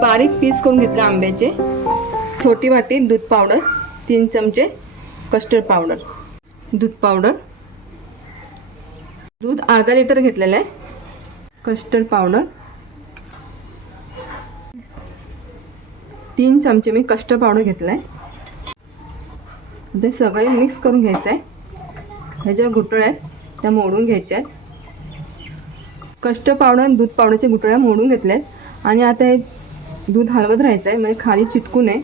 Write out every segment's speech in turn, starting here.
बारीक पीस करून घेतले आंब्याचे. छोटी वाटी दूध पावडर तीन चमचे कस्टर्ड पावडर. दूध पावडर. दूध अर्धा लिटर घेतलेलं आहे. Custard powder. तीन चमचे मी कस्टर्ड पावडर घेतलं आहे ते सगळे मिक्स करून घ्यायचं आहे ह्या ज्या घुटळ्या आहेत त्या मोडून घ्यायच्या आहेत. कस्टर्ड पावडर आणि दूध पावडरच्या घुटळ्या मोडून घेतल्या आहेत आणि आता हे दूध हलवत राहायचं आहे म्हणजे खाली चिटकू नये.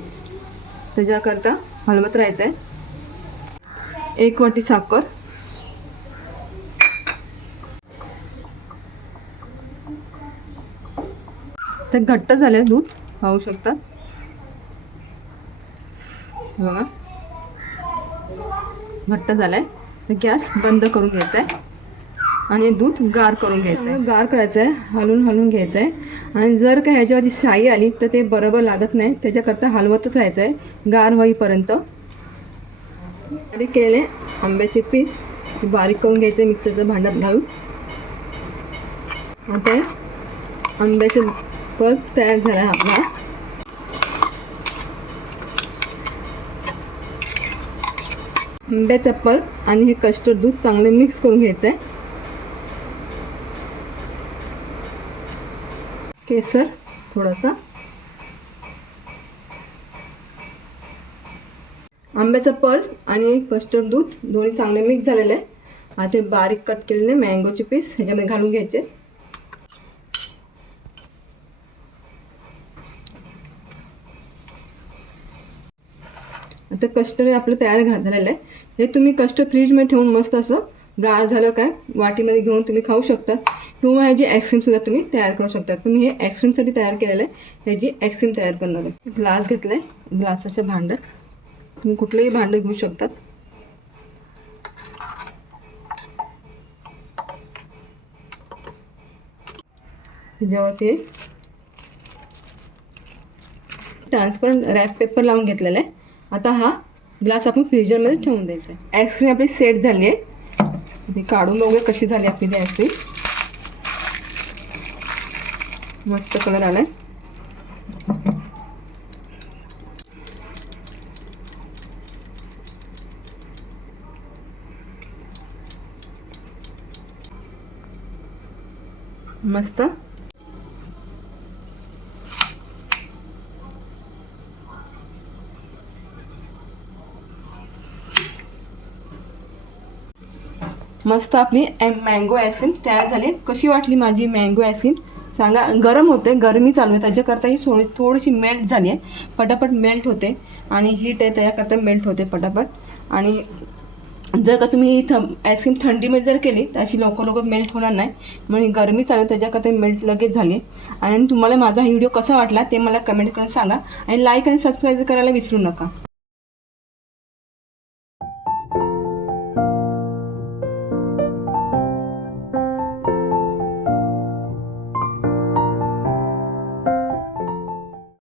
त्याच्याकरता हलवत राहायचं आहे एक वाटी साखर. ते घट्ट झाले दूध पाहू शकतात बघा. घट्ट झालंय. तर गॅस बंद करून घ्यायचा आहे आणि दूध गार करून घ्यायचं आहे गार करायचं आहे हलवून हलवून घ्यायचं आहे आणि जर का ह्याच्यावरती शाई आली तर ते बरोबर लागत नाही. त्याच्याकरता हलवतच राहायचं आहे गार होईपर्यंत. बारीक केलेले आंब्याचे पीस बारीक करून घ्यायचे मिक्सरचं भांड्यात घालून. आता आंब्याचे पल्प तयार झाला आहे आपला. आंब्याचा पल्प आणि हे कस्टर्ड दूध चांगलं मिक्स करून घ्यायचं आहे केसर थोडासा. आंब्याचा पल आणि कस्टर्ड दूध दोन्ही चांगले मिक्स झालेले आहे. आता बारीक कट केलेले मँगोचे पीस ह्याच्यामध्ये घालून घ्यायचे. आता कस्टर्ड आपलं तयार घा- झालेलं आहे. हे तुम्ही कस्टर्ड फ्रीजमध्ये ठेवून मस्त असं गार झालं काय? वाटीमध्ये घेऊन तुम्ही खाऊ शकता. किंवा ह्याची आईस्क्रीमसुद्धा तुम्ही तयार करू शकता. तुम्ही हे आईस्क्रीमसाठी तयार केलेलं आहे. ह्याची आईस्क्रीम तयार करणार आहे. ग्लास घेतला आहे ग्लासाचं भांडं. तुम्ही कुठलंही भांडं घेऊ शकतात. त्याच्यावरती ट्रान्सपरंट रॅप पेपर लावून घेतलेला आहे. आता हा ग्लास आपण फ्रीजरमध्ये ठेवून द्यायचा आहे. आईस्क्रीम आपली सेट झाली आहे. मी काढून बघूया कशी झाली आपली द्यायची मस्त कलर आलाय. मस्त. मस्त आपली एम मँगो आईस्क्रीम तयार झाली. कशी वाटली माझी मँगो आईस्क्रीम सांगा गरम होते गरमी चालू आहे. त्याच्याकरता ही थोडी थोडीशी मेल्ट झाली आहे. पटापट मेल्ट होते. आणि हीट आहे त्याच्याकरता मेल्ट होते पटापट. आणि जर का तुम्ही ही थं आईस्क्रीम थंडीमध्ये जर केली तर अशी लवकर लवकर मेल्ट होणार नाही. म्हणजे गरमी चालू आहे त्याच्याकरता मेल्ट लगेच झाली. आणि तुम्हाला माझा हा व्हिडिओ कसा वाटला ते मला कमेंट करून सांगा. आणि लाईक आणि सबस्क्राईब करायला विसरू नका.